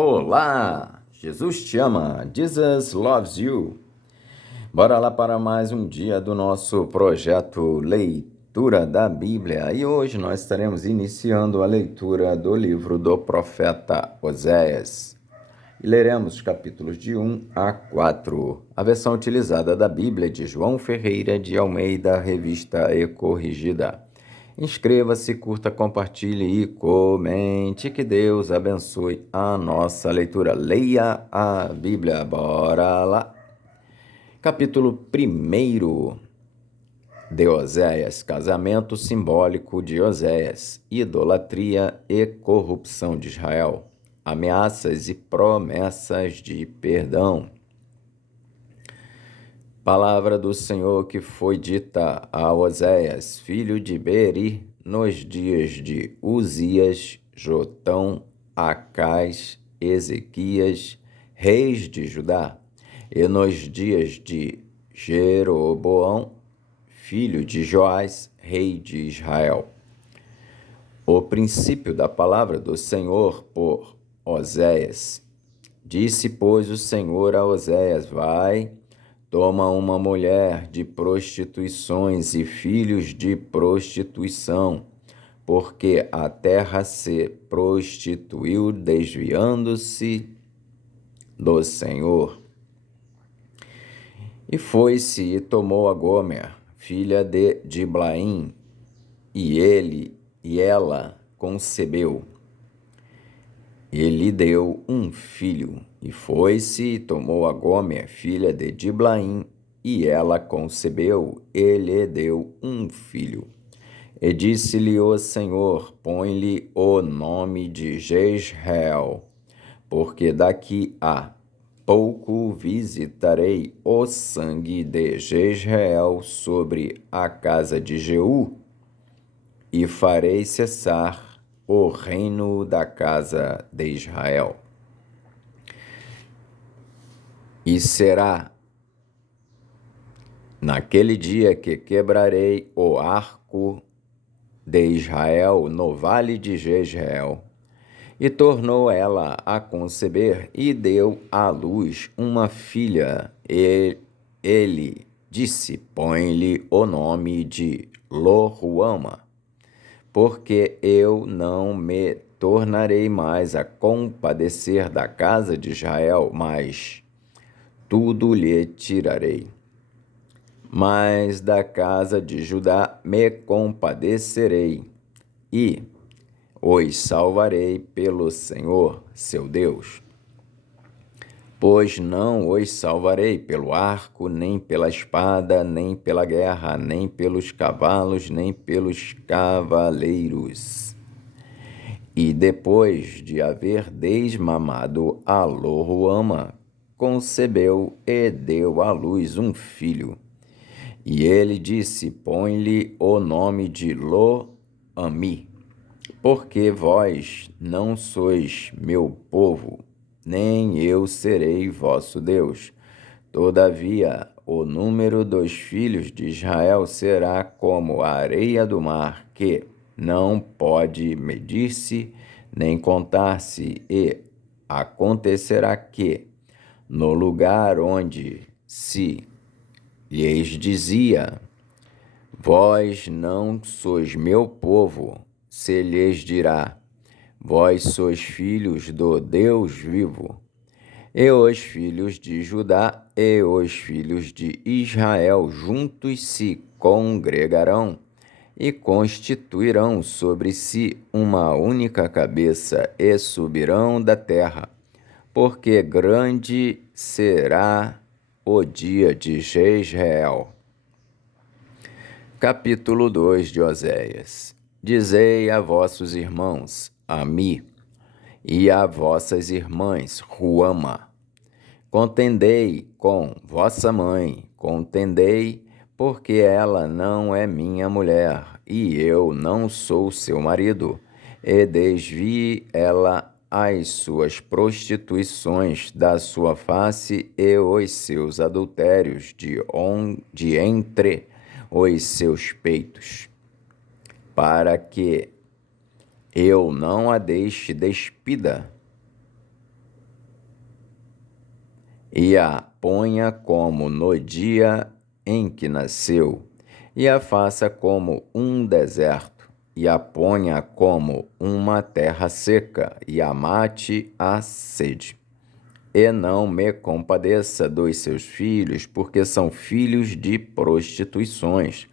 Olá! Jesus te ama. Jesus loves you. Bora lá para mais um dia do nosso projeto Leitura da Bíblia. E hoje nós estaremos iniciando a leitura do livro do profeta Oséias. E leremos os capítulos de 1 a 4. A versão utilizada da Bíblia é de João Ferreira de Almeida, revista e corrigida. Inscreva-se, curta, compartilhe e comente. Que Deus abençoe a nossa leitura. Leia a Bíblia. Bora lá. Capítulo 1 de Oséias. Casamento simbólico de Oséias. Idolatria e corrupção de Israel. Ameaças e promessas de perdão. Palavra do Senhor que foi dita a Oséias, filho de Beeri, nos dias de Uzias, Jotão, Acás, Ezequias, reis de Judá, e nos dias de Jeroboão, filho de Joás, rei de Israel. O princípio da palavra do Senhor por Oséias. Disse, pois, o Senhor a Oséias: vai, toma uma mulher de prostituições e filhos de prostituição, porque a terra se prostituiu, desviando-se do Senhor. E foi-se e tomou a Gomer, filha de Diblaim, e ela concebeu. E lhe deu um filho. E foi-se e tomou a Gomer, filha de Diblaim, e ela concebeu, e lhe deu um filho. E disse-lhe o Senhor: põe-lhe o nome de Jezreel, porque daqui a pouco visitarei o sangue de Jezreel sobre a casa de Jeú, e farei cessar o reino da casa de Israel. E será naquele dia que quebrarei o arco de Israel no vale de Jezreel. E tornou ela a conceber e deu à luz uma filha. E ele disse: põe-lhe o nome de Lo-ruama, porque eu não me tornarei mais a compadecer da casa de Israel, mas tudo lhe tirarei. Mas da casa de Judá me compadecerei, e os salvarei pelo Senhor, seu Deus. Pois não os salvarei pelo arco, nem pela espada, nem pela guerra, nem pelos cavalos, nem pelos cavaleiros. E depois de haver desmamado a Lo-ruama, concebeu e deu à luz um filho. E ele disse: põe-lhe o nome de Lo-ami, porque vós não sois meu povo, nem eu serei vosso Deus. Todavia, o número dos filhos de Israel será como a areia do mar, que não pode medir-se nem contar-se, e acontecerá que, no lugar onde se lhes dizia: vós não sois meu povo, se lhes dirá: vós sois filhos do Deus vivo. E os filhos de Judá e os filhos de Israel juntos se congregarão e constituirão sobre si uma única cabeça e subirão da terra, porque grande será o dia de Jezreel. Capítulo 2 de Oséias. Dizei a vossos irmãos, Ami, e a vossas irmãs, Ruama: contendei com vossa mãe, contendei, porque ela não é minha mulher, e eu não sou seu marido, e desvie ela as suas prostituições da sua face e os seus adultérios de entre os seus peitos, para que eu não a deixe despida, e a ponha como no dia em que nasceu, e a faça como um deserto, e a ponha como uma terra seca, e a mate a sede. E não me compadeça dos seus filhos, porque são filhos de prostituições,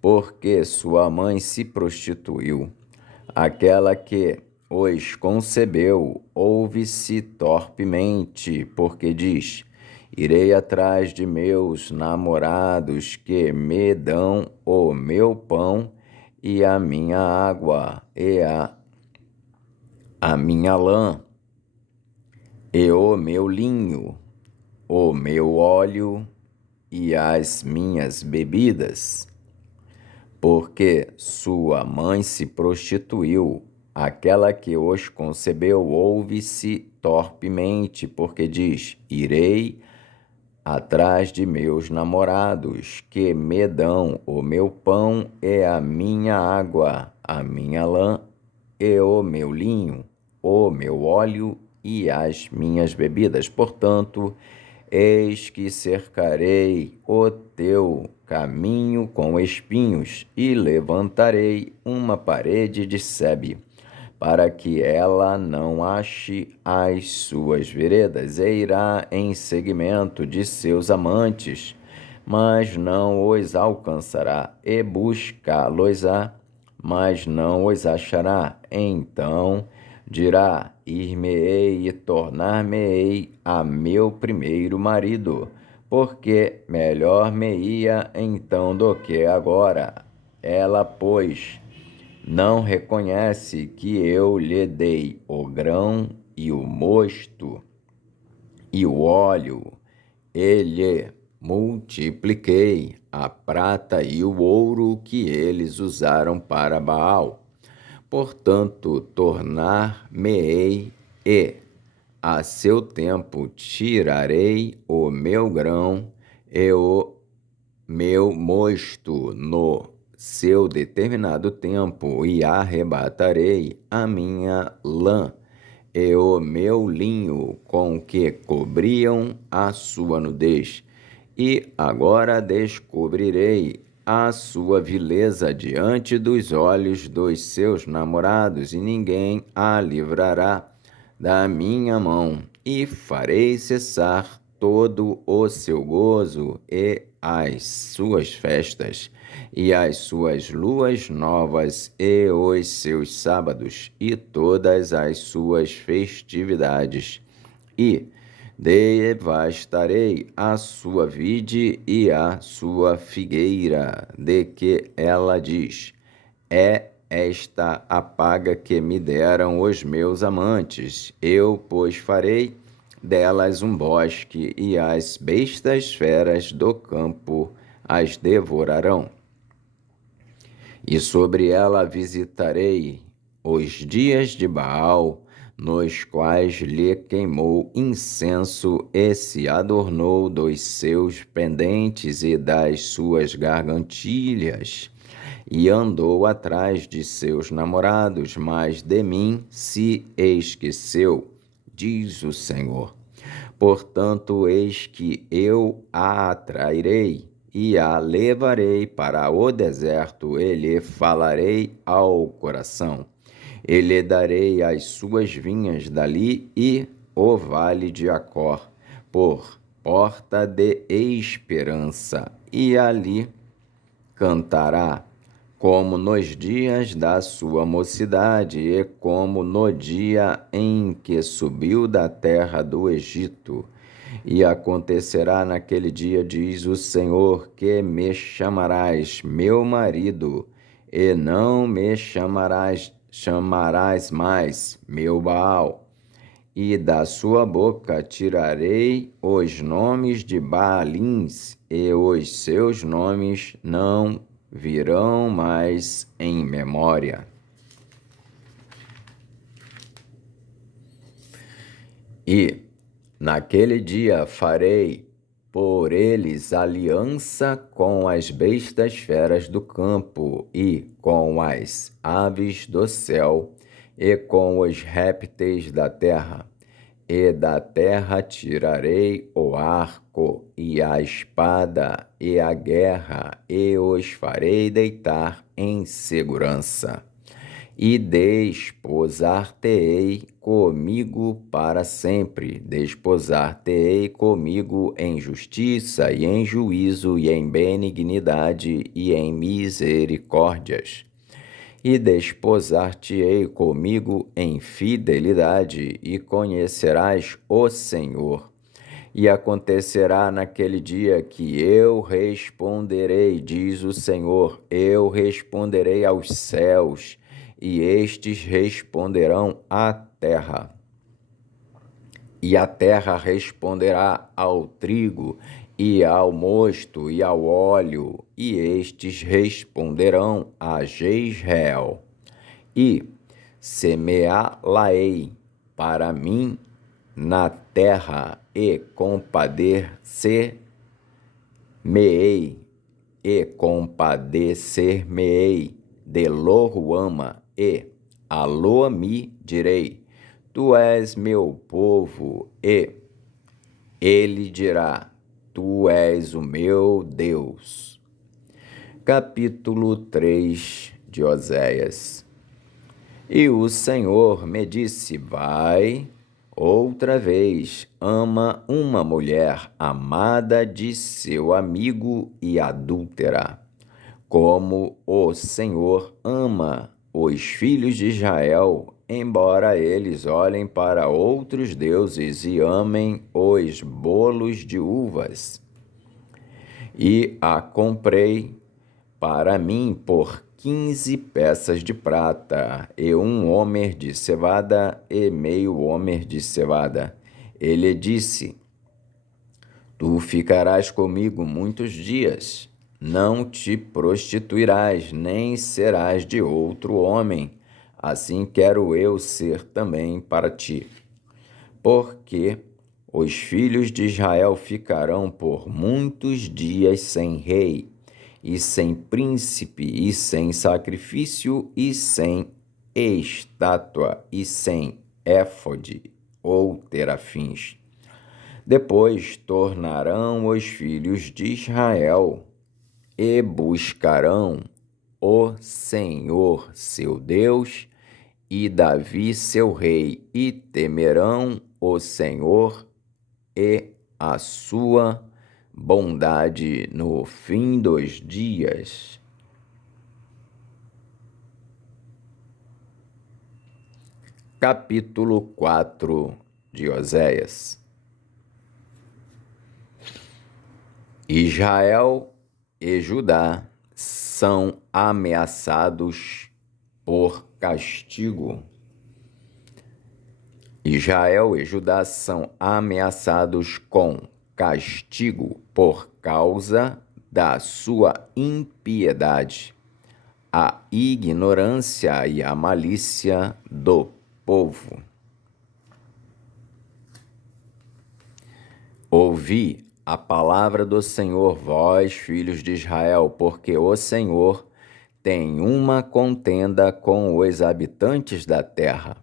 porque sua mãe se prostituiu. Aquela que os concebeu ouve-se torpemente, porque diz: irei atrás de meus namorados que me dão o meu pão e a minha água e a minha lã e o meu linho, o meu óleo e as minhas bebidas, porque sua mãe se prostituiu. Aquela que os concebeu ouve-se torpemente, porque diz: irei atrás de meus namorados, que me dão o meu pão e a minha água, a minha lã e o meu linho, o meu óleo e as minhas bebidas. Portanto, eis que cercarei o teu caminho com espinhos e levantarei uma parede de sebe, para que ela não ache as suas veredas, e irá em seguimento de seus amantes, mas não os alcançará, e buscá-los-á, mas não os achará. Então dirá: ir-me-ei e tornar-me-ei a meu primeiro marido, porque melhor me ia então do que agora. Ela, pois, não reconhece que eu lhe dei o grão e o mosto e o óleo, e lhe multipliquei a prata e o ouro que eles usaram para Baal. Portanto, tornar-me-ei e, a seu tempo, tirarei o meu grão e o meu mosto no seu determinado tempo, e arrebatarei a minha lã e o meu linho com que cobriam a sua nudez. E agora descobrirei a sua vileza diante dos olhos dos seus namorados, e ninguém a livrará da minha mão, e farei cessar todo o seu gozo e as suas festas, e as suas luas novas, e os seus sábados, e todas as suas festividades. E devastarei a sua vide e a sua figueira, de que ela diz: é esta a paga que me deram os meus amantes. Eu, pois, farei delas um bosque, e as bestas feras do campo as devorarão. E sobre ela visitarei os dias de Baal, nos quais lhe queimou incenso e se adornou dos seus pendentes e das suas gargantilhas, e andou atrás de seus namorados, mas de mim se esqueceu, diz o Senhor. Portanto, eis que eu a atrairei e a levarei para o deserto, e lhe falarei ao coração. E lhe darei as suas vinhas dali e o vale de Acor, por porta de esperança, e ali cantará, como nos dias da sua mocidade, e como no dia em que subiu da terra do Egito. E acontecerá naquele dia, diz o Senhor, que me chamarás meu marido, e não me chamarás mais meu Baal. E da sua boca tirarei os nomes de Baalins, e os seus nomes não virão mais em memória. E naquele dia farei por eles aliança com as bestas feras do campo, e com as aves do céu, e com os répteis da terra. E da terra tirarei o arco, e a espada, e a guerra, e os farei deitar em segurança. E desposar-te-ei comigo para sempre, desposar-te-ei comigo em justiça e em juízo e em benignidade e em misericórdias. E desposar-te-ei comigo em fidelidade, e conhecerás o Senhor. E acontecerá naquele dia que eu responderei, diz o Senhor, eu responderei aos céus, e estes responderão à terra. E a terra responderá ao trigo, e ao mosto, e ao óleo, e estes responderão a Jezreel. E semeá-la-ei para mim na terra, e compadecer-me-ei de Lo-ruama, e a Lo-ammi direi, tu és meu povo, e ele dirá, tu és o meu Deus. Capítulo 3 de Oséias. E o Senhor me disse, vai, outra vez, ama uma mulher amada de seu amigo e adúltera, como o Senhor ama os filhos de Israel, embora eles olhem para outros deuses e amem os bolos de uvas. E a comprei para mim por 15 peças de prata, e um homer de cevada e meio homer de cevada. Ele disse, tu ficarás comigo muitos dias, não te prostituirás, nem serás de outro homem, assim quero eu ser também para ti. Porque os filhos de Israel ficarão por muitos dias sem rei, e sem príncipe, e sem sacrifício, e sem estátua, e sem éfode ou terafins. Depois tornarão os filhos de Israel e buscarão o Senhor seu Deus e Davi seu rei, e temerão o Senhor e a sua bondade no fim dos dias. Capítulo 4 de Oséias. Israel e Judá são ameaçados por castigo. Israel e Judá são ameaçados com castigo por causa da sua impiedade, a ignorância e a malícia do povo. Ouvi a palavra do Senhor, vós, filhos de Israel, porque o Senhor tem uma contenda com os habitantes da terra,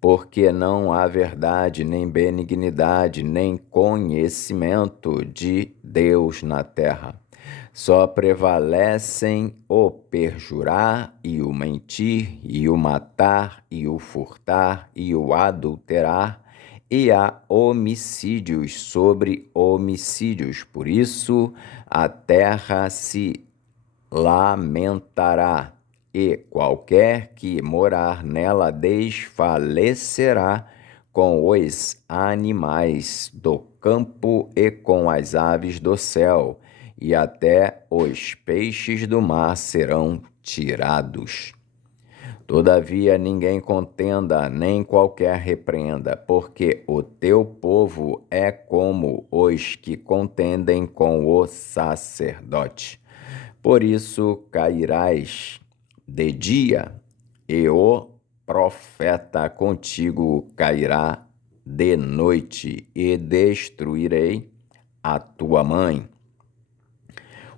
porque não há verdade, nem benignidade, nem conhecimento de Deus na terra. Só prevalecem o perjurar e o mentir, e o matar, e o furtar, e o adulterar, e há homicídios sobre homicídios. Por isso a terra se lamentará, e qualquer que morar nela desfalecerá com os animais do campo e com as aves do céu, e até os peixes do mar serão tirados. Todavia ninguém contenda, nem qualquer repreenda, porque o teu povo é como os que contendem com o sacerdote. Por isso cairás de dia, e o profeta contigo cairá de noite, e destruirei a tua mãe.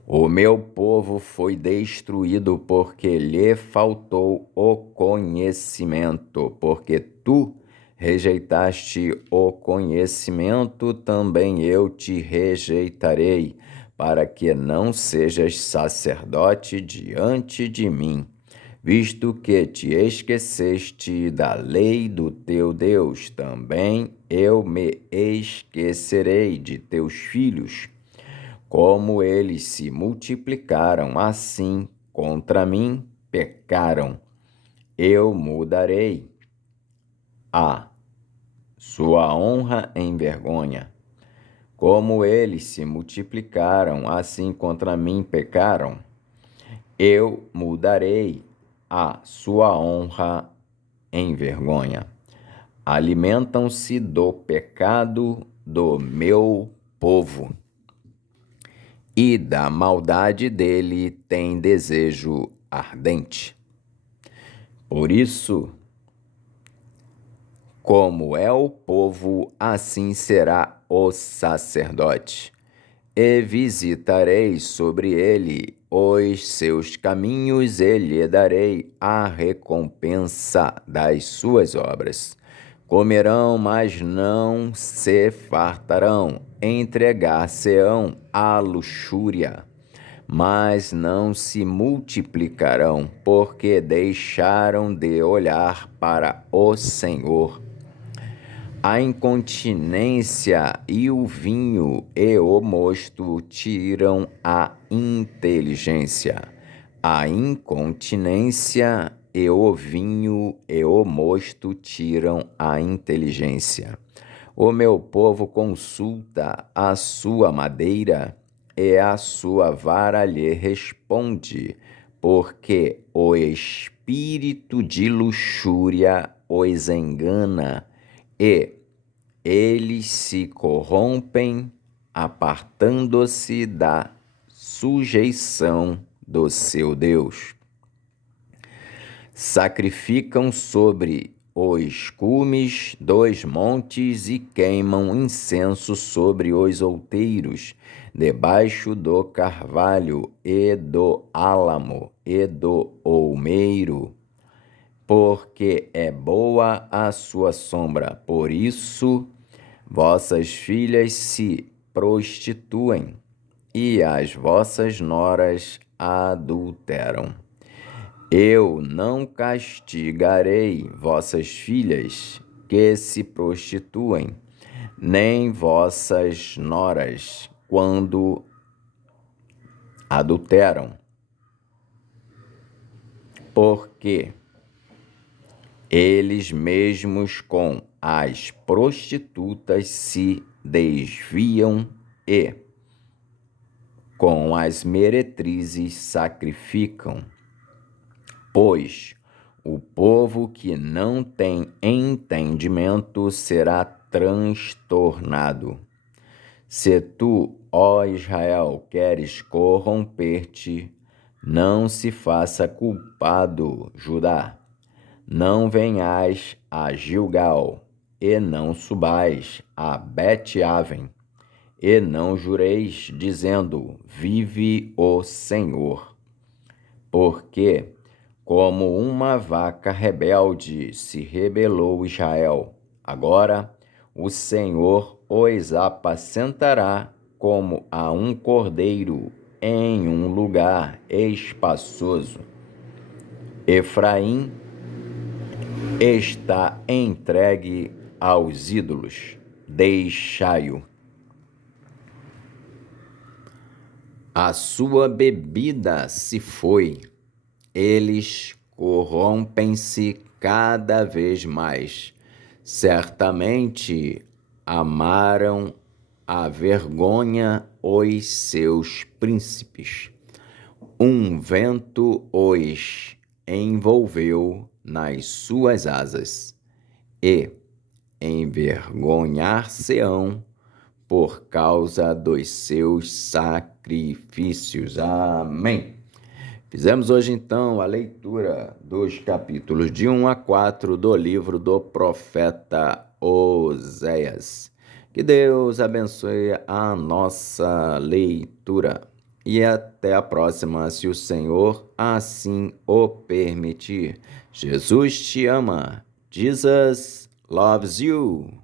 O meu povo foi destruído porque lhe faltou o conhecimento, porque tu Rejeitaste o conhecimento, também eu te rejeitarei, para que não sejas sacerdote diante de mim, visto que te esqueceste da lei do teu Deus, também eu me esquecerei de teus filhos. Como eles se multiplicaram, assim contra mim pecaram. Eu mudarei a sua honra em vergonha. Como eles se multiplicaram, assim contra mim pecaram. Eu mudarei a sua honra em vergonha. Alimentam-se do pecado do meu povo, e da maldade dele tem desejo ardente. Por isso, como é o povo, assim será o sacerdote. E visitarei sobre ele os seus caminhos, e lhe darei a recompensa das suas obras. Comerão, mas não se fartarão, entregar-se-ão à luxúria, mas não se multiplicarão, porque deixaram de olhar para o Senhor. A incontinência e o vinho e o mosto tiram a inteligência. A incontinência e o vinho e o mosto tiram a inteligência. O meu povo consulta a sua madeira, e a sua vara lhe responde, porque o espírito de luxúria os engana, e eles se corrompem, apartando-se da sujeição do seu Deus. Sacrificam sobre os cumes dos montes e queimam incenso sobre os outeiros, debaixo do carvalho e do álamo e do olmeiro, porque é boa a sua sombra. Por isso, vossas filhas se prostituem e as vossas noras adulteram. Eu não castigarei vossas filhas que se prostituem, nem vossas noras quando adulteram, porque eles mesmos com as prostitutas se desviam e com as meretrizes sacrificam. Pois o povo que não tem entendimento será transtornado. Se tu, ó Israel, queres corromper-te, não se faça culpado, Judá. Não venhais a Gilgal, e não subais a Bet-Aven, e não jureis, dizendo, vive o Senhor. Porque, como uma vaca rebelde, se rebelou Israel, agora o Senhor os apacentará como a um cordeiro em um lugar espaçoso. Efraim está entregue aos ídolos, deixai-o. A sua bebida se foi, eles corrompem-se cada vez mais. Certamente amaram a vergonha os seus príncipes. Um vento os envolveu nas suas asas, e envergonhar-se-ão por causa dos seus sacrifícios. Amém. Fizemos hoje então a leitura dos capítulos de 1 a 4 do livro do profeta Oséias. Que Deus abençoe a nossa leitura. E até a próxima, se o Senhor assim o permitir. Jesus te ama. Jesus loves you.